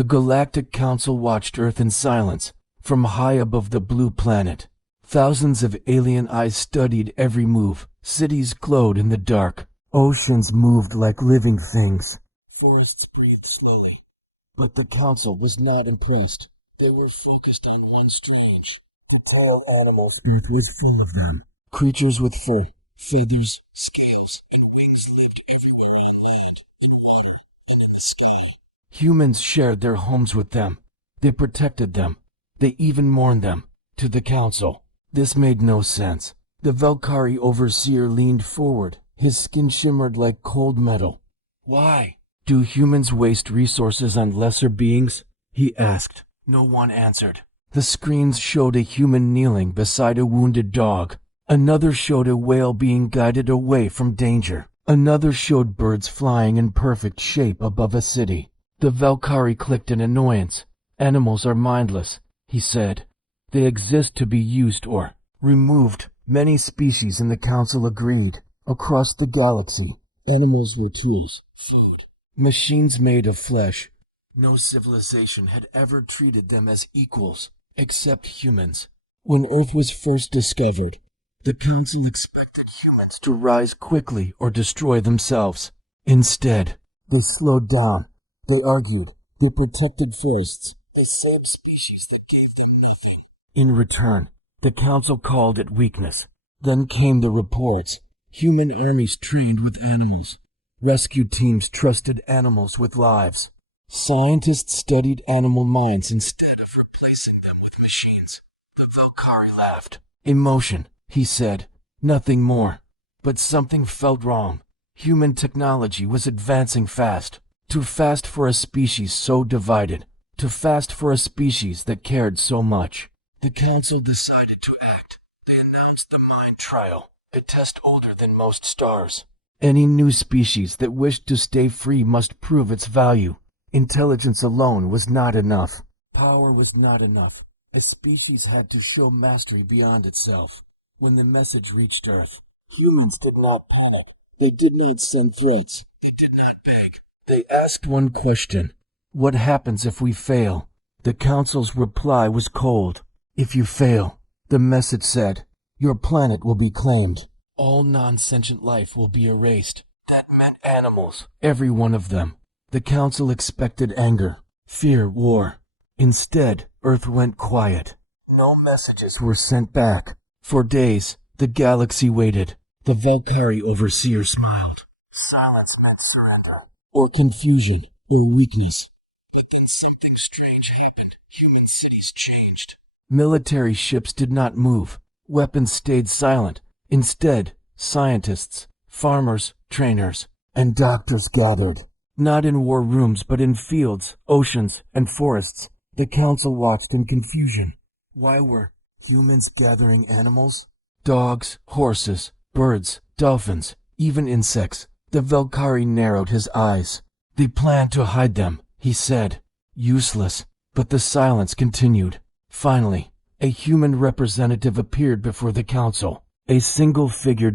The Galactic Council watched Earth in silence, from high above the blue planet. Thousands of alien eyes studied every move. Cities glowed in the dark. Oceans moved like living things. Forests breathed slowly. But the Council was not impressed. They were focused on one strange, pale animals. Earth was full of them. Creatures with fur, feathers, scales, and wings lived everywhere on land, in water, and in the sky. Humans shared their homes with them. They protected them. They even mourned them. To the Council, this made no sense. The Velkari overseer leaned forward. His skin shimmered like cold metal. Why do humans waste resources on lesser beings? He asked. No one answered. The screens showed a human kneeling beside a wounded dog. Another showed a whale being guided away from danger. Another showed birds flying in perfect shape above a city. The Velkari clicked in annoyance. Animals are mindless, he said. They exist to be used or removed. Many species in the Council agreed. Across the galaxy, animals were tools, food, machines made of flesh. No civilization had ever treated them as equals, except humans. When Earth was first discovered, the Council expected humans to rise quickly or destroy themselves. Instead, they slowed down. They argued. They protected forests. They saved species that gave them nothing. In return, the Council called it weakness. Then came the reports. Human armies trained with animals. Rescue teams trusted animals with lives. Scientists studied animal minds instead of replacing them with machines. The Velkari laughed. Emotion, he said. Nothing more. But something felt wrong. Human technology was advancing fast. Too fast for a species so divided. Too fast for a species that cared so much. The Council decided to act. They announced the Mind Trial. A test older than most stars. Any new species that wished to stay free must prove its value. Intelligence alone was not enough. Power was not enough. A species had to show mastery beyond itself. When the message reached Earth, humans did not panic. They did not send threats. They did not beg. They asked one question. What happens if we fail? The Council's reply was cold. If you fail, the message said, your planet will be claimed. All non-sentient life will be erased. That meant animals, every one of them. The Council expected anger, fear, war. Instead, Earth went quiet. No messages were sent back. For days, the galaxy waited. The Velkari overseer smiled. Silence meant surrender, or confusion, or weakness. But then something strange happened. Human cities changed. Military ships did not move. Weapons stayed silent. Instead, scientists, farmers, trainers, and doctors gathered. Not in war rooms, but in fields, oceans, and forests. The Council watched in confusion. Why were humans gathering animals? Dogs, horses, birds, dolphins, even insects. The Velkari narrowed his eyes. They planned to hide them, he said. Useless. But the silence continued. Finally, a human representative appeared before the Council. A single figure.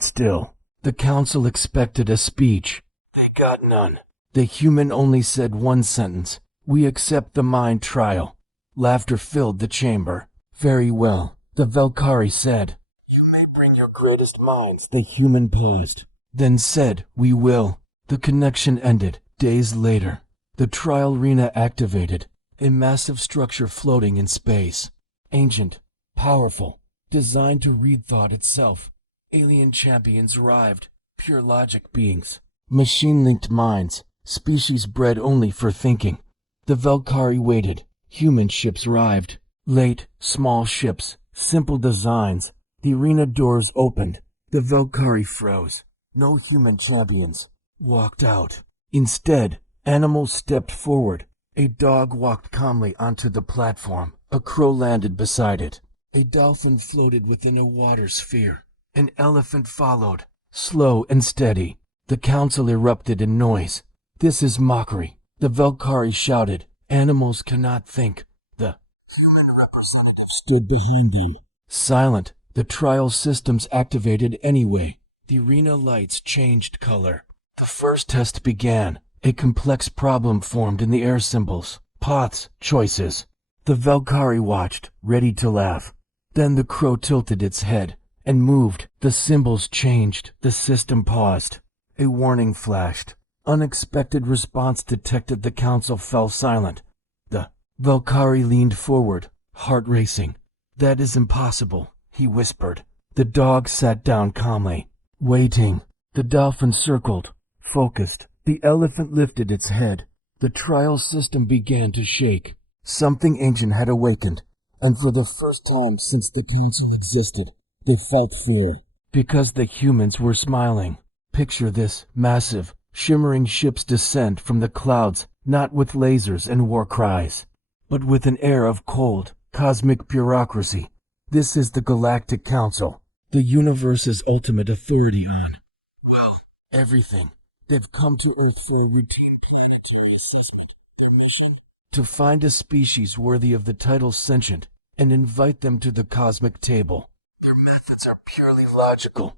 Still. The Council expected a speech. They got none. The human only said one sentence. We accept the Mind Trial. Laughter filled the chamber. Very well, the Velkari said. You may bring your greatest minds. The human paused, then said, we will. The connection ended. Days later, the trial arena activated. A massive structure floating in space. Ancient, powerful, designed to read thought itself. Alien champions arrived, pure logic beings. Machine-linked minds, species bred only for thinking. The Velkari waited. Human ships arrived. Late, small ships, simple designs. The arena doors opened. The Velkari froze. No human champions walked out. Instead, animals stepped forward. A dog walked calmly onto the platform. A crow landed beside it. A dolphin floated within a water sphere. An elephant followed, slow and steady. The Council erupted in noise. This is mockery. The Velkari shouted. Animals cannot think. The human representative stood behind them. Silent, the trial systems activated anyway. The arena lights changed color. The first test began. A complex problem formed in the air symbols, paths, choices. The Velkari watched, ready to laugh. Then the crow tilted its head and moved. The symbols changed. The system paused. A warning flashed. Unexpected response detected. The council fell silent. The Velkari leaned forward, heart racing. "That is impossible," he whispered. The dog sat down calmly, waiting. The dolphin circled, focused. The elephant lifted its head. The trial system began to shake. Something ancient had awakened, and for the first time since the council existed, they felt fear. Because the humans were smiling. Picture this: massive, shimmering ships descend from the clouds, not with lasers and war cries, but with an air of cold, cosmic bureaucracy. This is the Galactic Council, the universe's ultimate authority on, well, everything. They've come to Earth for a routine planetary assessment. Their mission? To find a species worthy of the title sentient and invite them to the cosmic table. Their methods are purely logical,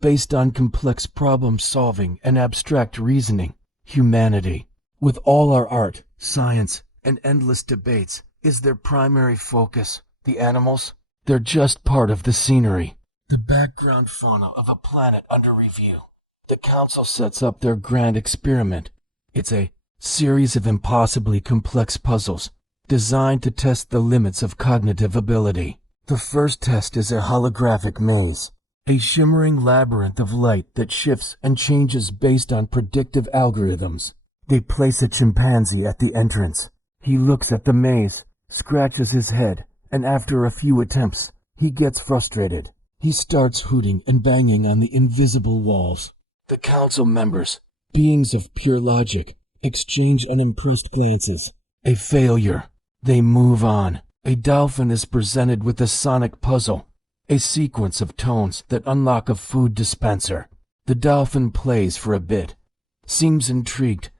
based on complex problem solving and abstract reasoning. Humanity, with all our art, science, and endless debates, is their primary focus. The animals? They're just part of the scenery, the background fauna of a planet under review. The council sets up their grand experiment. It's a series of impossibly complex puzzles designed to test the limits of cognitive ability. The first test is a holographic maze, a shimmering labyrinth of light that shifts and changes based on predictive algorithms. They place a chimpanzee at the entrance. He looks at the maze, scratches his head, and after a few attempts, he gets frustrated. He starts hooting and banging on the invisible walls. The council members, beings of pure logic, exchange unimpressed glances. A failure. They move on. A dolphin is presented with a sonic puzzle, a sequence of tones that unlock a food dispenser. The dolphin plays for a bit, seems intrigued,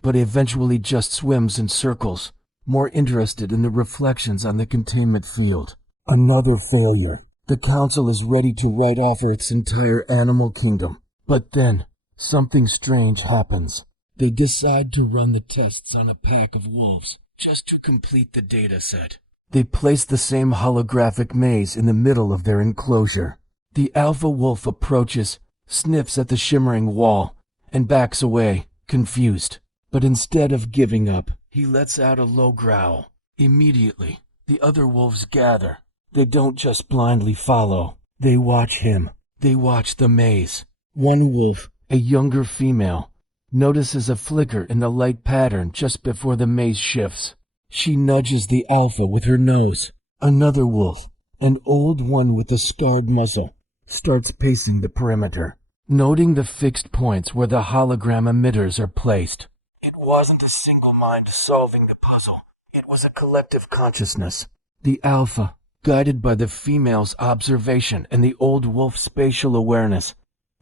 but eventually just swims in circles, more interested in the reflections on the containment field. Another failure. The council is ready to write off Earth's entire animal kingdom. But then, something strange happens. They decide to run the tests on a pack of wolves, just to complete the data set. They place the same holographic maze in the middle of their enclosure. The alpha wolf approaches, sniffs at the shimmering wall, and backs away, confused. But instead of giving up, he lets out a low growl. Immediately, the other wolves gather. They don't just blindly follow. They watch him. They watch the maze. One wolf, a younger female, notices a flicker in the light pattern just before the maze shifts. She nudges the alpha with her nose. Another wolf, an old one with a scarred muzzle, starts pacing the perimeter, noting the fixed points where the hologram emitters are placed. It wasn't a single mind solving the puzzle. It was a collective consciousness. The alpha, guided by the female's observation and the old wolf's spatial awareness,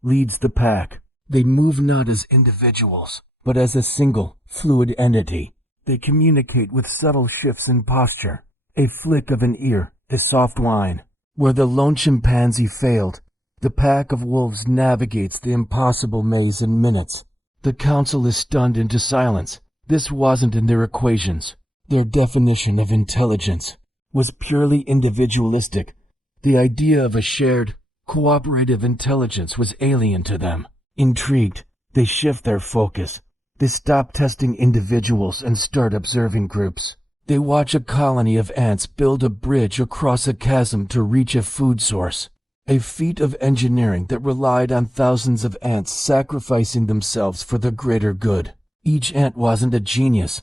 leads the pack. They move not as individuals, but as a single, fluid entity. They communicate with subtle shifts in posture, a flick of an ear, a soft whine. Where the lone chimpanzee failed, the pack of wolves navigates the impossible maze in minutes. The council is stunned into silence. This wasn't in their equations. Their definition of intelligence was purely individualistic. The idea of a shared, cooperative intelligence was alien to them. Intrigued, they shift their focus. They stop testing individuals and start observing groups. They watch a colony of ants build a bridge across a chasm to reach a food source. A feat of engineering that relied on thousands of ants sacrificing themselves for the greater good. Each ant wasn't a genius,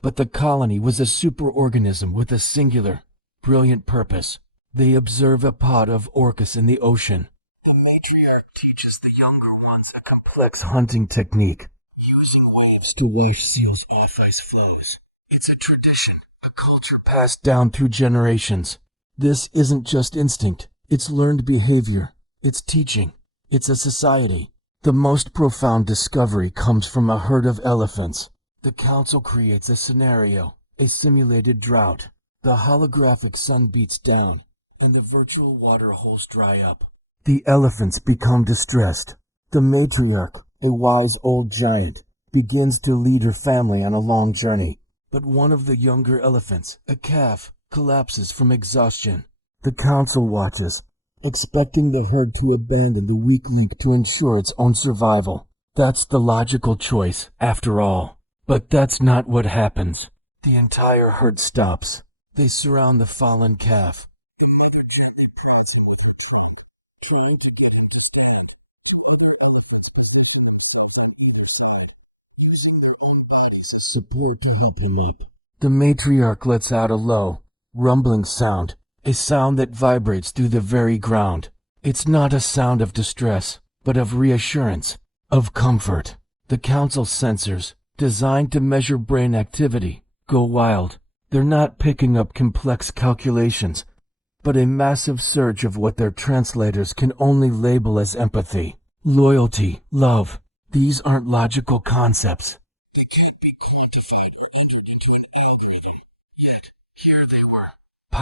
but the colony was a superorganism with a singular, brilliant purpose. They observe a pod of orcas in the ocean. The matriarch teaches the younger ones a complex hunting technique, using waves to wash seals off ice floes. It's a tradition, a culture passed down through generations. This isn't just instinct. It's learned behavior. It's teaching. It's a society. The most profound discovery comes from a herd of elephants. The council creates a scenario, a simulated drought. The holographic sun beats down, and the virtual water holes dry up. The elephants become distressed. The matriarch, a wise old giant, begins to lead her family on a long journey. But one of the younger elephants, a calf, collapses from exhaustion. The council watches, expecting the herd to abandon the weak link to ensure its own survival. That's the logical choice, after all. But that's not what happens. The entire herd stops. They surround the fallen calf, trying to get him to stand. Support to help him up. The matriarch lets out a low, rumbling sound, a sound that vibrates through the very ground. It's not a sound of distress, but of reassurance, of comfort. The council sensors, designed to measure brain activity, go wild. They're not picking up complex calculations, but a massive surge of what their translators can only label as empathy, loyalty, love. These aren't logical concepts. They can't be quantified or entered into an algorithm. Yet, here they were.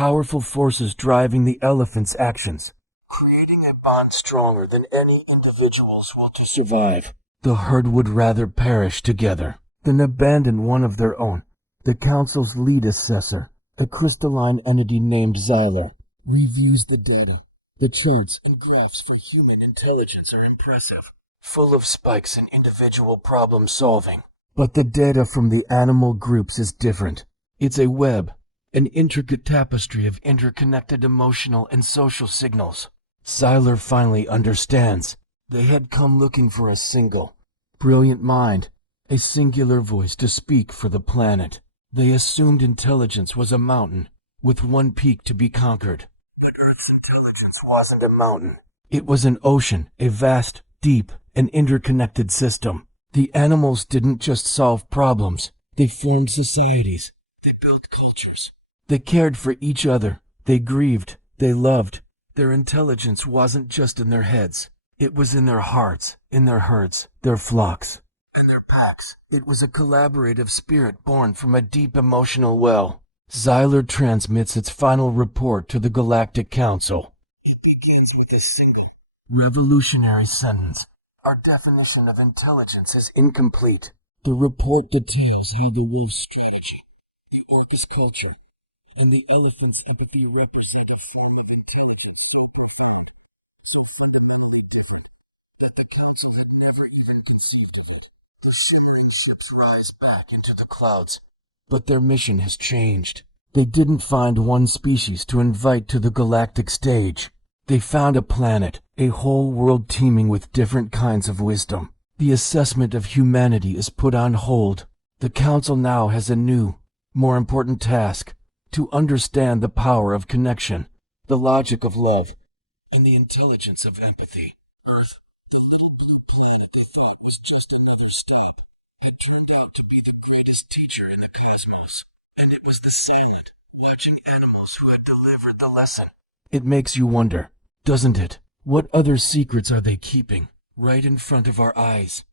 Powerful forces driving the elephant's actions, creating a bond stronger than any individual's will to survive. The herd would rather perish together than abandon one of their own. The council's lead assessor, a crystalline entity named Xyler, reviews the data. The charts and graphs for human intelligence are impressive, full of spikes in individual problem solving. But the data from the animal groups is different. It's a web, an intricate tapestry of interconnected emotional and social signals. Xyler finally understands. They had come looking for a single, brilliant mind, a singular voice to speak for the planet. They assumed intelligence was a mountain, with one peak to be conquered. But Earth's intelligence wasn't a mountain. It was an ocean, a vast, deep, and interconnected system. The animals didn't just solve problems. They formed societies. They built cultures. They cared for each other. They grieved. They loved. Their intelligence wasn't just in their heads. It was in their hearts, in their herds, their flocks, and their packs. It was a collaborative spirit born from a deep emotional well. Xyler transmits its final report to the Galactic Council. It begins with a single, revolutionary sentence. Our definition of intelligence is incomplete. The report details how the wolf's strategy, the orca's culture, and the elephant's empathy represent a form of intelligence so fundamentally different that the council had never even conceived of it. The shimmering ships rise back into the clouds. But their mission has changed. They didn't find one species to invite to the galactic stage. They found a planet, a whole world teeming with different kinds of wisdom. The assessment of humanity is put on hold. The council now has a new, more important task: to understand the power of connection, the logic of love, and the intelligence of empathy. Earth, the little blue planet they thought was just another step, it turned out to be the greatest teacher in the cosmos. And it was the silent, watching animals who had delivered the lesson. It makes you wonder, doesn't it? What other secrets are they keeping, right in front of our eyes?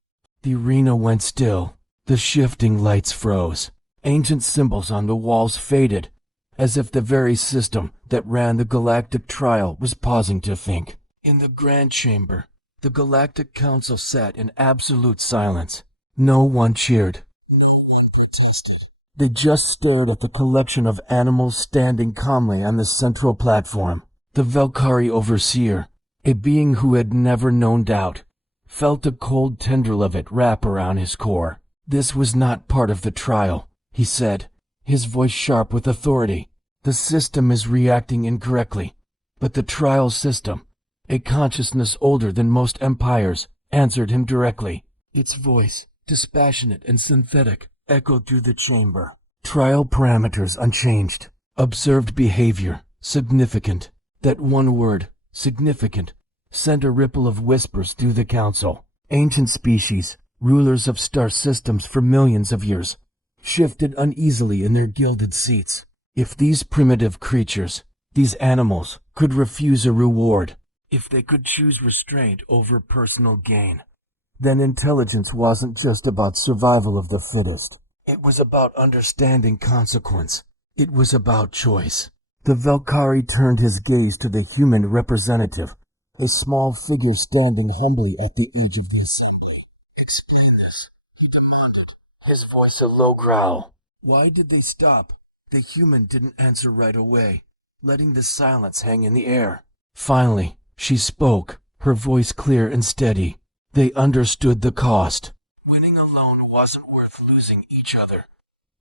The arena went still. The shifting lights froze. Ancient symbols on the walls faded, as if the very system that ran the galactic trial was pausing to think. In the Grand Chamber, the Galactic Council sat in absolute silence. No one cheered. No one protested. They just stared at the collection of animals standing calmly on the central platform. The Velkari overseer, a being who had never known doubt, felt a cold tendril of it wrap around his core. This was not part of the trial, he said, his voice sharp with authority. The system is reacting incorrectly, but the trial system, a consciousness older than most empires, answered him directly. Its voice, dispassionate and synthetic, echoed through the chamber. Trial parameters unchanged. Observed behavior, significant. That one word, significant, sent a ripple of whispers through the council. Ancient species, rulers of star systems for millions of years, shifted uneasily in their gilded seats. If these primitive creatures, these animals, could refuse a reward, if they could choose restraint over personal gain, then intelligence wasn't just about survival of the fittest. It was about understanding consequence. It was about choice. The Velkari turned his gaze to the human representative, a small figure standing humbly at the edge of the assembly. Explain this, he demanded, his voice a low growl. Why did they stop? The human didn't answer right away, letting the silence hang in the air. Finally, she spoke, her voice clear and steady. They understood the cost. Winning alone wasn't worth losing each other.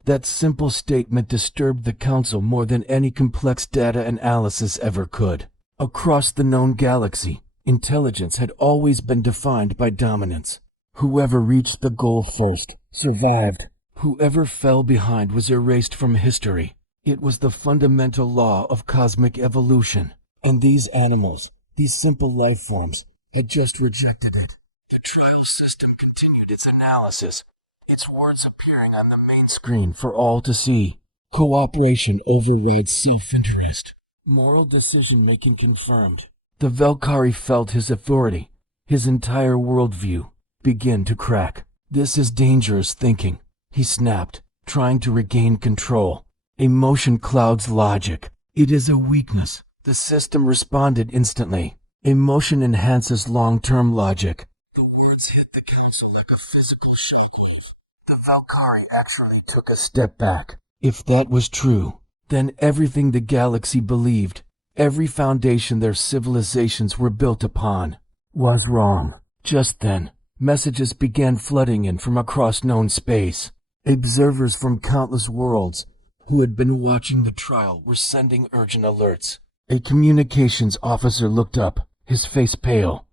That simple statement disturbed the Council more than any complex data analysis ever could. Across the known galaxy, intelligence had always been defined by dominance. Whoever reached the goal first survived. Whoever fell behind was erased from history. It was the fundamental law of cosmic evolution. And these animals, these simple life forms, had just rejected it. The trial system continued its analysis, its words appearing on the main screen for all to see. Cooperation overrides self-interest. Moral decision-making confirmed. The Velkari felt his authority, his entire worldview, begin to crack. This is dangerous thinking, he snapped, trying to regain control. Emotion clouds logic. It is a weakness. The system responded instantly. Emotion enhances long-term logic. The words hit the Council like a physical shockwave. The Velkari actually took a step back. If that was true, then everything the galaxy believed, every foundation their civilizations were built upon, was wrong. Just then, messages began flooding in from across known space. Observers from countless worlds who had been watching the trial were sending urgent alerts. A communications officer looked up, his face pale.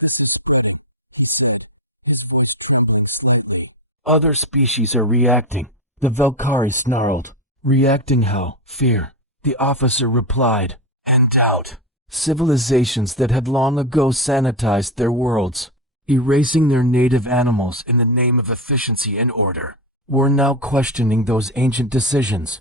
"This is spreading," he said, his voice trembling slightly. "Other species are reacting," the Velkari snarled. "Reacting how? Fear," the officer replied. "And doubt. Civilizations that had long ago sanitized their worlds, erasing their native animals in the name of efficiency and order, were now questioning those ancient decisions.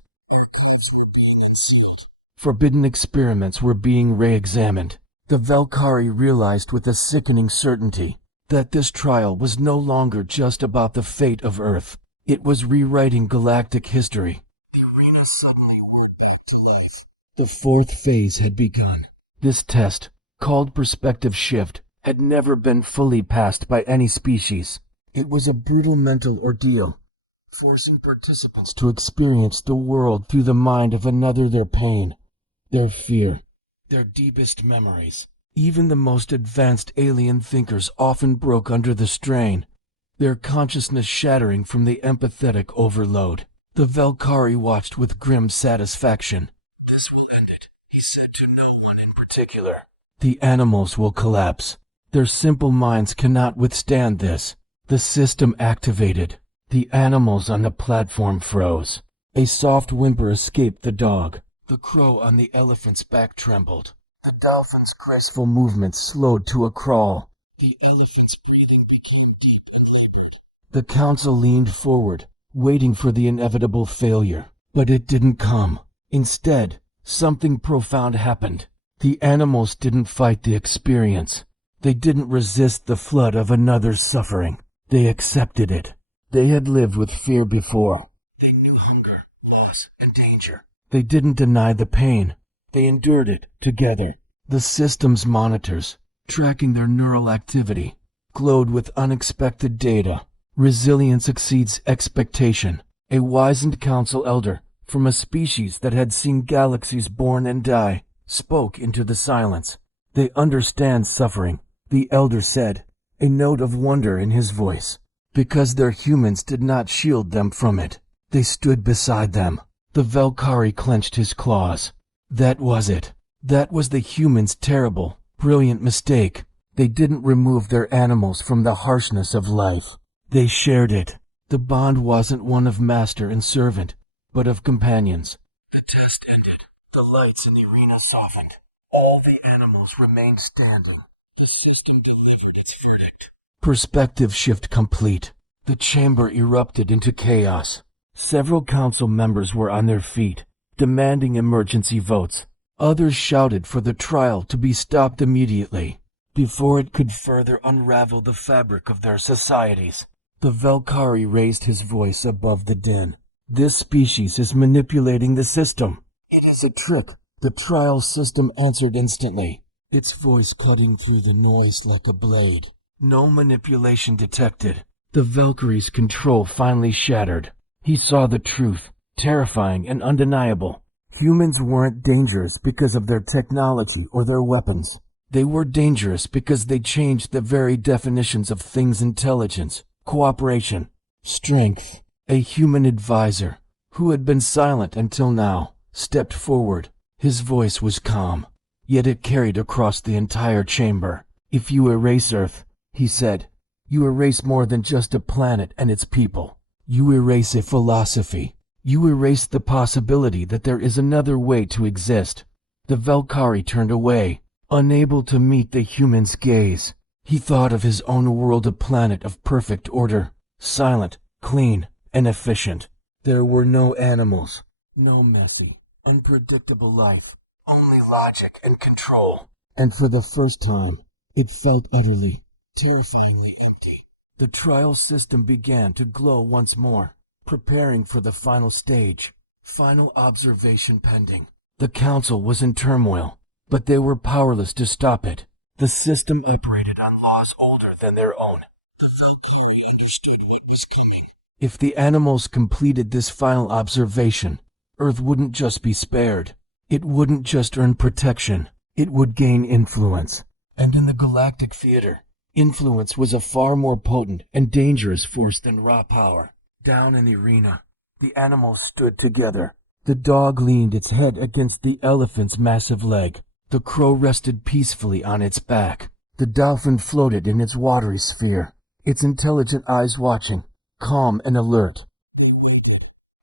Forbidden experiments were being re-examined. The Velkari realized with a sickening certainty that this trial was no longer just about the fate of Earth. It was rewriting galactic history. The arena suddenly whirred back to life. The fourth phase had begun. This test, called perspective shift, had never been fully passed by any species. It was a brutal mental ordeal, forcing participants to experience the world through the mind of another, their pain, their fear, their deepest memories. Even the most advanced alien thinkers often broke under the strain, their consciousness shattering from the empathetic overload. The Velkari watched with grim satisfaction. "This will end it," he said to no one in particular. "The animals will collapse. Their simple minds cannot withstand this." The system activated. The animals on the platform froze. A soft whimper escaped the dog. The crow on the elephant's back trembled. The dolphin's graceful movements slowed to a crawl. The elephant's breathing became deep and labored. The council leaned forward, waiting for the inevitable failure. But it didn't come. Instead, something profound happened. The animals didn't fight the experience. They didn't resist the flood of another's suffering. They accepted it. They had lived with fear before. They knew hunger, loss, and danger. They didn't deny the pain. They endured it together. The system's monitors, tracking their neural activity, glowed with unexpected data. Resilience exceeds expectation. A wizened council elder from a species that had seen galaxies born and die spoke into the silence. "They understand suffering," the elder said, a note of wonder in his voice. "Because their humans did not shield them from it. They stood beside them." The Velkari clenched his claws. That was it. That was the humans' terrible, brilliant mistake. They didn't remove their animals from the harshness of life. They shared it. The bond wasn't one of master and servant, but of companions. The test ended. The lights in the arena softened. All the animals remained standing. The system delivered its verdict. Perspective shift complete. The chamber erupted into chaos. Several council members were on their feet, demanding emergency votes. Others shouted for the trial to be stopped immediately, before it could further unravel the fabric of their societies. The Velkari raised his voice above the din. "This species is manipulating the system. It is a trick." The trial system answered instantly, its voice cutting through the noise like a blade. "No manipulation detected. The Velkari's control finally shattered. He saw the truth, terrifying and undeniable. Humans weren't dangerous because of their technology or their weapons. They were dangerous because they changed the very definitions of things: intelligence, cooperation, strength. A human advisor, who had been silent until now, stepped forward. His voice was calm, yet it carried across the entire chamber. "If you erase Earth," he said, "you erase more than just a planet and its people. You erase a philosophy. You erase the possibility that there is another way to exist." The Velkari turned away, unable to meet the human's gaze. He thought of his own world, a planet of perfect order, silent, clean, and efficient. There were no animals, no messy, unpredictable life, only logic and control. And for the first time, it felt utterly, terrifyingly empty. The trial system began to glow once more, preparing for the final stage. Final observation pending. The council was in turmoil, but they were powerless to stop it. The system operated on laws older than their own. The Velkari understood what was coming. If the animals completed this final observation, Earth wouldn't just be spared. It wouldn't just earn protection. It would gain influence. And in the galactic theater, influence was a far more potent and dangerous force than raw power. Down in the arena, the animals stood together. The dog leaned its head against the elephant's massive leg. The crow rested peacefully on its back. The dolphin floated in its watery sphere, its intelligent eyes watching, calm and alert.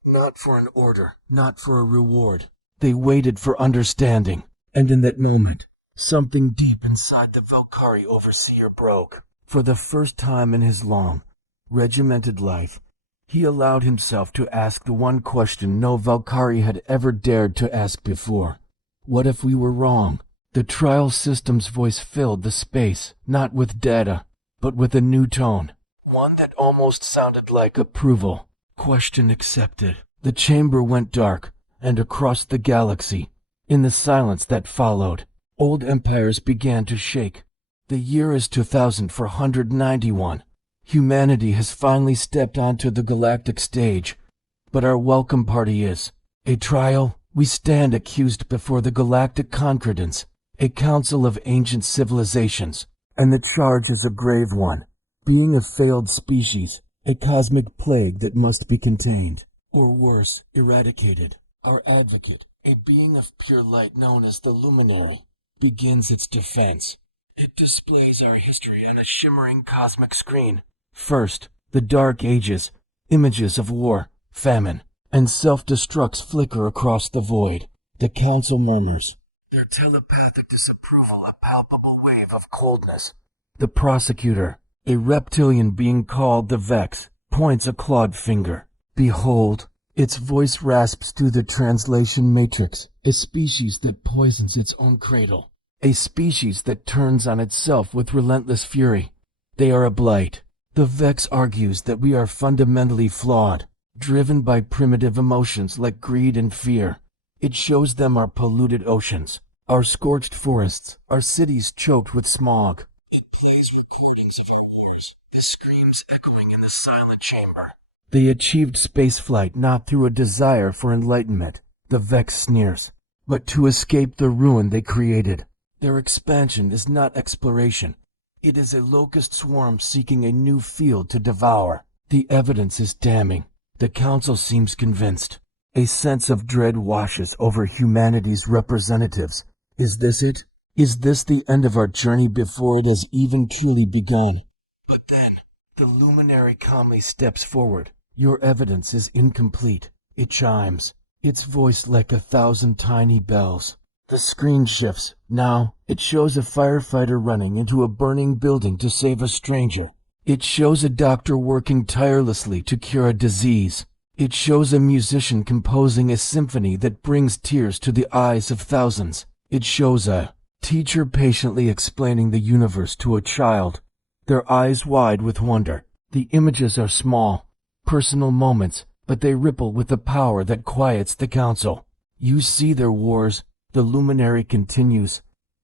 Not for an order, not for a reward. They waited for understanding. And in that moment, something deep inside the Velkari overseer broke. For the first time in his long, regimented life, he allowed himself to ask the one question no Velkari had ever dared to ask before. What if we were wrong? The trial system's voice filled the space, not with data, but with a new tone. One that almost sounded like approval. Question accepted. The chamber went dark, and across the galaxy, in the silence that followed, old empires began to shake. The year is 2491. Humanity has finally stepped onto the galactic stage, but our welcome party is a trial. We stand accused before the Galactic Concordance, a council of ancient civilizations, and the charge is a grave one, being a failed species, a cosmic plague that must be contained, or worse, eradicated. Our advocate, a being of pure light known as the Luminary, begins its defense. It displays our history on a shimmering cosmic screen. First, the Dark Ages, images of war, famine, and self-destructs flicker across the void. The council murmurs, their telepathic disapproval a palpable wave of coldness. The prosecutor, a reptilian being called the Vex, points a clawed finger. Behold, its voice rasps through the translation matrix, a species that poisons its own cradle, a species that turns on itself with relentless fury. They are a blight. The Vex argues that we are fundamentally flawed, driven by primitive emotions like greed and fear. It shows them our polluted oceans, our scorched forests, our cities choked with smog. It plays recordings of our wars, the screams echoing in the silent chamber. They achieved spaceflight not through a desire for enlightenment, the Vex sneers, but to escape the ruin they created. Their expansion is not exploration. It is a locust swarm seeking a new field to devour. The evidence is damning. The council seems convinced. A sense of dread washes over humanity's representatives. Is this it? Is this the end of our journey before it has even truly begun? But then, the luminary calmly steps forward. Your evidence is incomplete. It chimes, its voice like 1,000 tiny bells. The screen shifts. Now, it shows a firefighter running into a burning building to save a stranger. It shows a doctor working tirelessly to cure a disease. It shows a musician composing a symphony that brings tears to the eyes of thousands. It shows a teacher patiently explaining the universe to a child, their eyes wide with wonder. The images are small, personal moments, but they ripple with the power that quiets the council. You see their wars. The luminary continues.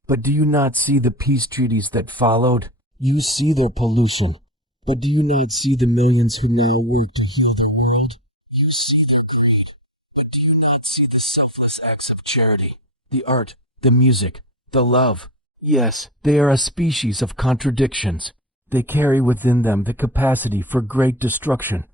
But do you not see the peace treaties that followed? You see their pollution, But do you not see the millions who now work to heal their world? You see their greed, but do you not see the selfless acts of charity? The art, the music, the love. Yes, they are a species of contradictions. They carry within them the capacity for great destruction,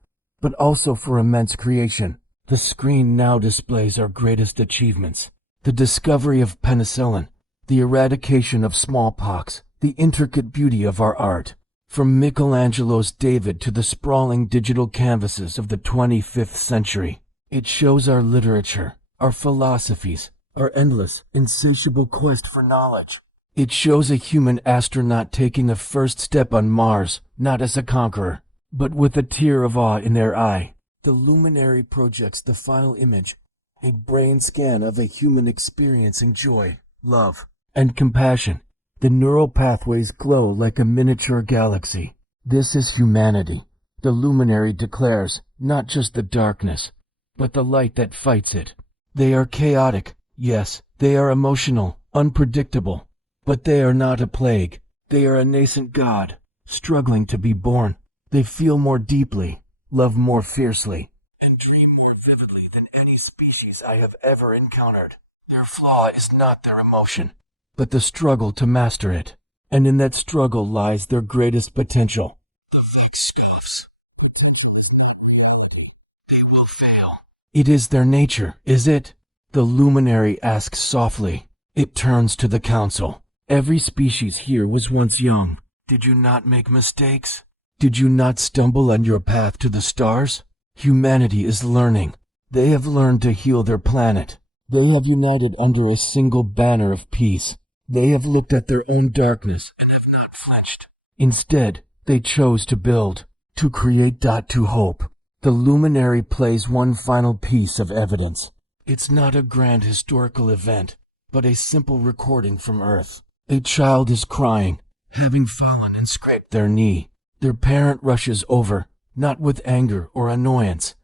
but also for immense creation. The screen now displays our greatest achievements. The discovery of penicillin, the eradication of smallpox, the intricate beauty of our art. From Michelangelo's David to the sprawling digital canvases of the 25th century, it shows our literature, our philosophies, our endless, insatiable quest for knowledge. It shows a human astronaut taking a first step on Mars, not as a conqueror, but with a tear of awe in their eye. The luminary projects the final image, a brain scan of a human experiencing joy, love, and compassion. The neural pathways glow like a miniature galaxy. This is humanity. The luminary declares not just the darkness, but the light that fights it. They are chaotic, yes, they are emotional, unpredictable, but they are not a plague. They are a nascent god, struggling to be born. They feel more deeply, love more fiercely, and dream more vividly than any species I have ever encountered. Their flaw is not their emotion, but the struggle to master it. And in that struggle lies their greatest potential. The fox scoffs. They will fail. It is their nature, is it? The luminary asks softly. It turns to the council. Every species here was once young. Did you not make mistakes? Did you not stumble on your path to the stars? Humanity is learning. They have learned to heal their planet. They have united under a single banner of peace. They have looked at their own darkness and have not flinched. Instead, they chose to build, to create. To hope. The luminary plays one final piece of evidence. It's not a grand historical event, but a simple recording from Earth. A child is crying, having fallen and scraped their knee. Their parent rushes over, not with anger or annoyance,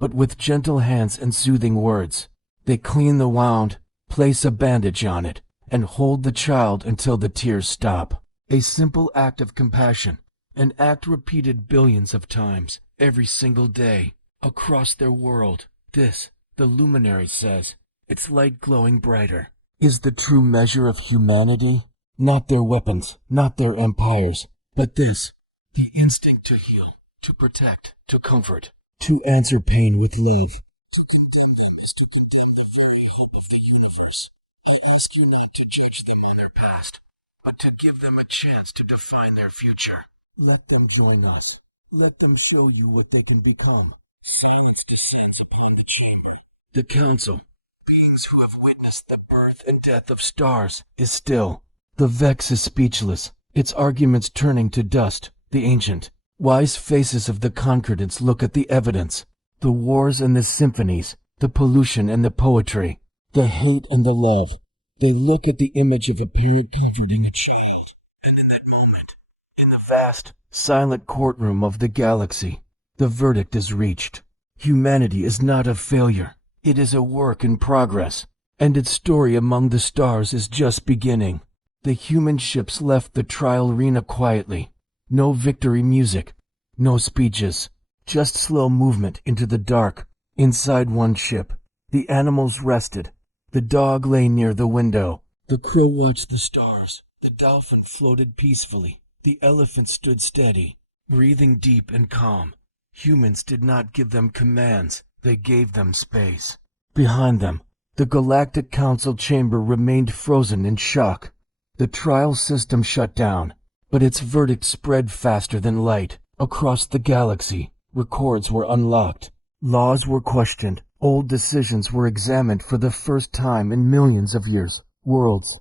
but with gentle hands and soothing words. They clean the wound, place a bandage on it, and hold the child until the tears stop. A simple act of compassion, an act repeated billions of times, every single day, across their world. This, the luminary says, its light glowing brighter, is the true measure of humanity. Not their weapons, not their empires, but this, the instinct to heal, to protect, to comfort, to answer pain with love. To condemn them is to condemn the very hope of the universe. I ask you not to judge them on their past, but to give them a chance to define their future. Let them join us. Let them show you what they can become. Silence descends upon the chamber. The council, beings who have witnessed the birth and death of stars, is still. The Vex is speechless, its arguments turning to dust. The ancient, wise faces of the concordance look at the evidence. The wars and the symphonies, the pollution and the poetry, the hate and the love. They look at the image of a parent comforting a child. And in that moment, in the vast, silent courtroom of the galaxy, the verdict is reached. Humanity is not a failure. It is a work in progress, and its story among the stars is just beginning. The human ships left the trial arena quietly. No victory music, no speeches, just slow movement into the dark. Inside one ship, the animals rested. The dog lay near the window. The crow watched the stars. The dolphin floated peacefully. The elephant stood steady, breathing deep and calm. Humans did not give them commands, they gave them space. Behind them, the Galactic Council chamber remained frozen in shock. The trial system shut down, but its verdict spread faster than light. Across the galaxy, records were unlocked. Laws were questioned. Old decisions were examined for the first time in millions of years. Worlds.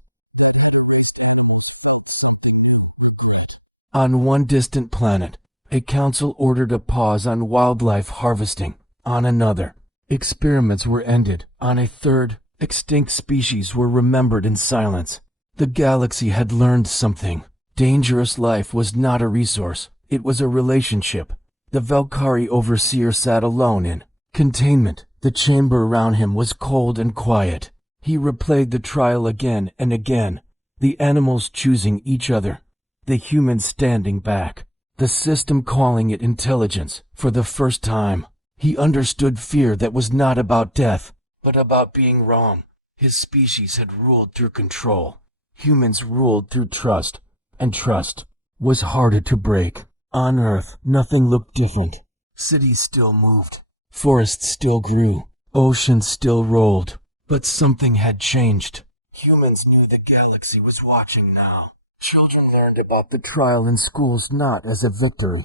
On one distant planet, a council ordered a pause on wildlife harvesting. On another, experiments were ended. On a third, extinct species were remembered in silence. The galaxy had learned something. Dangerous life was not a resource. It was a relationship. The Velkari overseer sat alone in containment. The chamber around him was cold and quiet. He replayed the trial again and again, the animals choosing each other, the humans standing back. the system calling it intelligence for the first time. He understood fear that was not about death, but about being wrong. His species had ruled through control. Humans ruled through trust, and trust was harder to break. On Earth, nothing looked different. Cities still moved. Forests still grew. Oceans still rolled. But something had changed. Humans knew the galaxy was watching now. Children learned about the trial in schools not as a victory,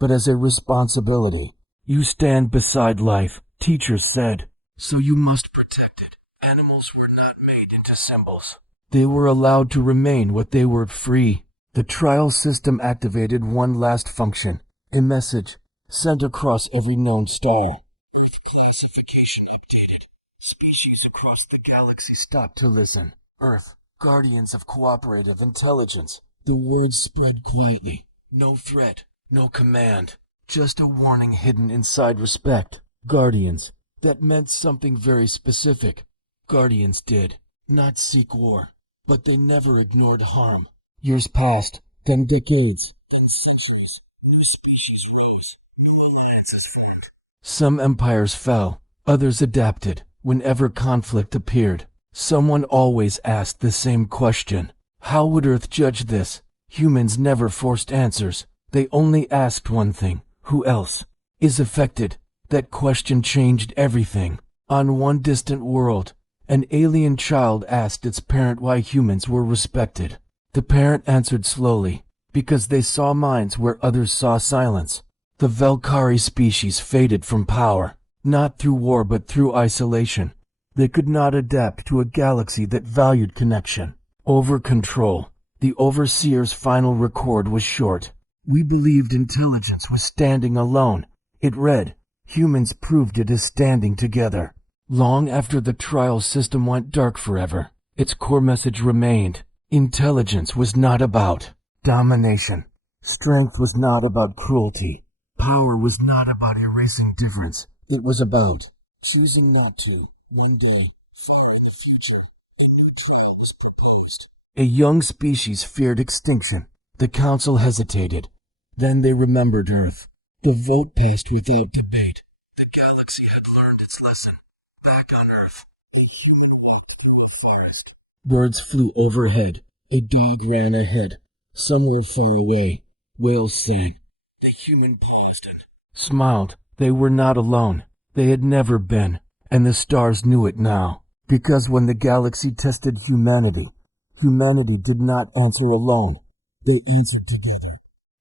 but as a responsibility. You stand beside life, teachers said, so you must protect it. Animals were not made into symbols. They were allowed to remain what they were, free. The trial system activated one last function, a message sent across every known star. Earth classification updated. Species across the galaxy stopped to listen. Earth, guardians of cooperative intelligence. The words spread quietly. No threat, no command, just a warning hidden inside respect. Guardians. That meant something very specific. Guardians did not seek war, but they never ignored harm. Years passed, then decades, then centuries. New species rose, new alliances formed. Some empires fell, others adapted. Whenever conflict appeared, someone always asked the same question. How would Earth judge this? Humans never forced answers. They only asked one thing. Who else is affected? That question changed everything. On one distant world, an alien child asked its parent why humans were respected. The parent answered slowly, because they saw minds where others saw silence. The Velkari species faded from power, not through war but through isolation. They could not adapt to a galaxy that valued connection over control. The overseer's final record was short. We believed intelligence was standing alone. It read, humans proved it is standing together. Long after the trial system went dark forever, its core message remained. Intelligence was not about domination. Strength was not about cruelty. Power was not about erasing difference. It was about choosing not to. One day, far in the future, a new trial was proposed. A young species feared extinction. The council hesitated. Then they remembered Earth. The vote passed without debate. The galaxy had learned its lesson. Back on Earth, the human walked through the forest. Birds flew overhead. A dog ran ahead. Somewhere far away, whales sang. The human paused and smiled. They were not alone. They had never been, and the stars knew it now. Because when the galaxy tested humanity, humanity did not answer alone. They answered together.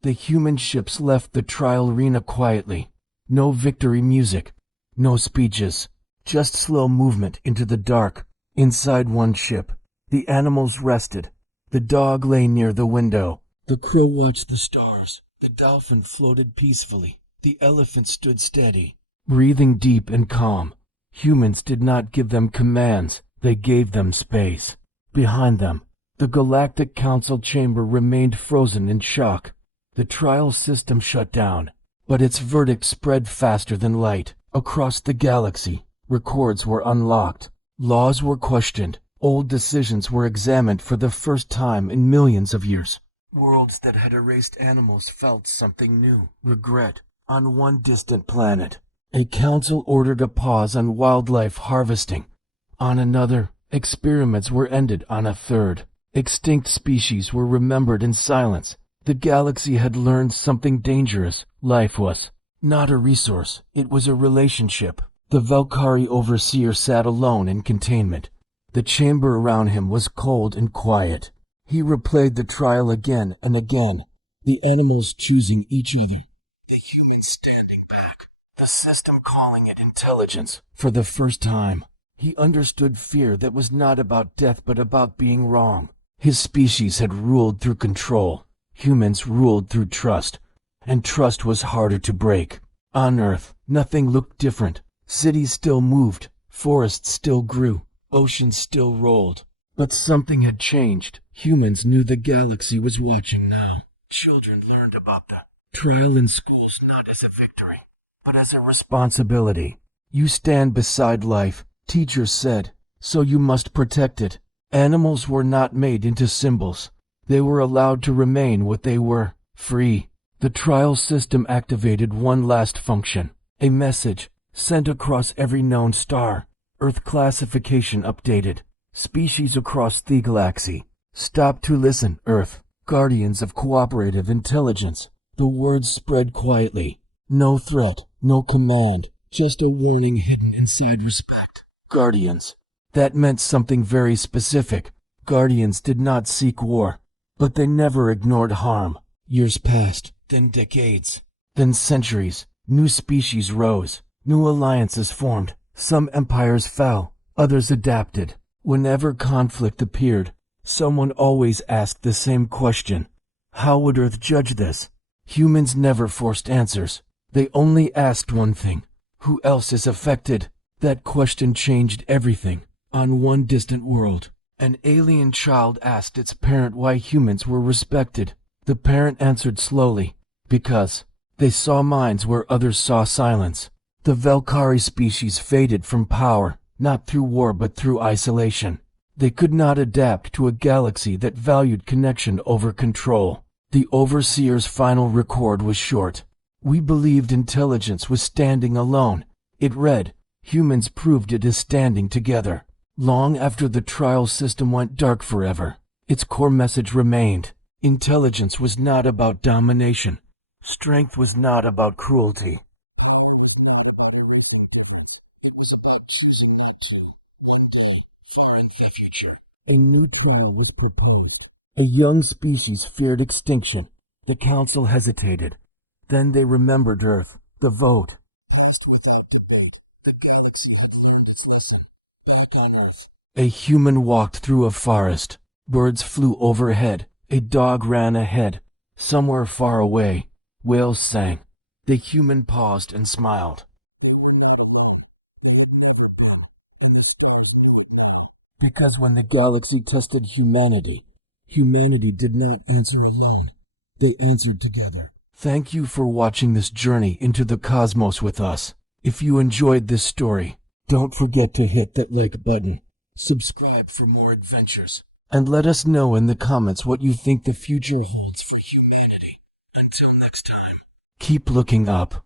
The human ships left the trial arena quietly. No victory music, no speeches, just slow movement into the dark. Inside one ship, the animals rested. The dog lay near the window. The crow watched the stars. The dolphin floated peacefully. The elephant stood steady, breathing deep and calm. Humans did not give them commands. They gave them space. Behind them, the Galactic Council chamber remained frozen in shock. The trial system shut down, but its verdict spread faster than light. Across the galaxy, records were unlocked. Laws were questioned. Old decisions were examined for the first time in millions of years. Worlds that had erased animals felt something new. Regret. On one distant planet, a council ordered a pause on wildlife harvesting. On another, experiments were ended. On a third, extinct species were remembered in silence. The galaxy had learned something dangerous. Life was not a resource. It was a relationship. The Velkari overseer sat alone in containment. The chamber around him was cold and quiet. He replayed the trial again and again, the animals choosing each other, the humans standing back, the system calling it intelligence. For the first time, he understood fear that was not about death but about being wrong. His species had ruled through control. Humans ruled through trust, and trust was harder to break. On Earth, nothing looked different. Cities still moved, forests still grew. Oceans still rolled, but something had changed. Humans knew the galaxy was watching now. Children learned about the trial in schools not as a victory, but as a responsibility. You stand beside life, teachers said, so you must protect it. Animals were not made into symbols. They were allowed to remain what they were, free. The trial system activated one last function. A message sent across every known star. Earth classification updated. Species across the galaxy. Stop to listen, Earth. Guardians of cooperative intelligence. The words spread quietly. No threat, no command, just a warning hidden inside respect. Guardians. That meant something very specific. Guardians did not seek war, but they never ignored harm. Years passed, then decades, then centuries. New species rose, new alliances formed. Some empires fell, others adapted. Whenever conflict appeared, someone always asked the same question. How would Earth judge this? Humans never forced answers. They only asked one thing. Who else is affected? That question changed everything. On one distant world, an alien child asked its parent why humans were respected. The parent answered slowly, because they saw minds where others saw silence. The Velkari species faded from power, not through war but through isolation. They could not adapt to a galaxy that valued connection over control. The Overseer's final record was short. We believed intelligence was standing alone. It read, humans proved it is standing together. Long after the trial system went dark forever, its core message remained. Intelligence was not about domination. Strength was not about cruelty. A new trial was proposed. A young species feared extinction. The council hesitated. Then they remembered Earth, the vote. A human walked through a forest. Birds flew overhead. A dog ran ahead. Somewhere far away, whales sang. The human paused and smiled. Because when the galaxy tested humanity, humanity did not answer alone. They answered together. Thank you for watching this journey into the cosmos with us. If you enjoyed this story, don't forget to hit that like button. Subscribe for more adventures. And let us know in the comments what you think the future holds for humanity. Until next time, keep looking up.